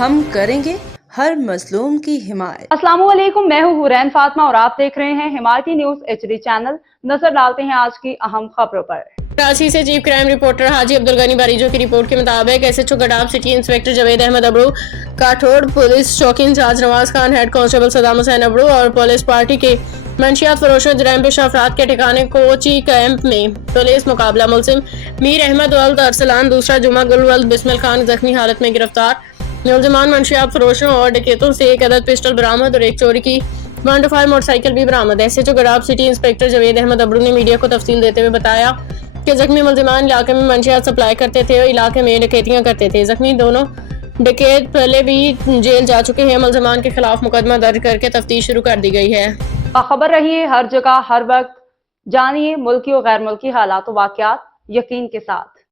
ہم کریں گے ہر مظلوم کی حمایت۔ السلام علیکم، میں ہوں حورین فاطمہ اور آپ دیکھ رہے ہیں حمایتی نیوز HD چینل۔ نظر ڈالتے ہیں آج کی اہم خبروں پر۔ کراچی سے چیف کرائم رپورٹر حاجی عبدالغنی باریجو کی رپورٹ کے مطابق SHO Gadap city inspector Javed Ahmed Abro, Kathore police چوکی incharge Nawaz Khan, head constable Saddam Hussain Abro اور پولیس پارٹی کے منشیات فروشوں جرائم پیشہ افراد کے ٹھکانے کوچی کیمپ میں پولیس مقابلہ ملزم میر احمد ولد ارسلان دوسرا جمعہ گل ولد بسمل خان زخمی حالت میں گرفتار۔ ملزمان منشیات فروشوں اور ڈکیتوں سے ایک عدد پسٹل برآمد اور ایک چوری کی 125 موٹر سائیکل بھی برآمد۔ SHO Gadap city inspector Javed Ahmed Abro نے میڈیا کو تفصیل دیتے ہوئے بتایا کہ زخمی ملزمان علاقے میں منشیات سپلائی کرتے تھے اور علاقے میں ڈکیتیاں کرتے تھے۔ زخمی دونوں ڈکیت پہلے بھی جیل جا چکے ہیں۔ ملزمان کے خلاف مقدمہ درج کر کے تفتیش شروع کر دی گئی ہے۔ باخبر رہیے ہر جگہ ہر وقت، جانیے ملکی و غیر ملکی حالات و واقعات یقین کے ساتھ۔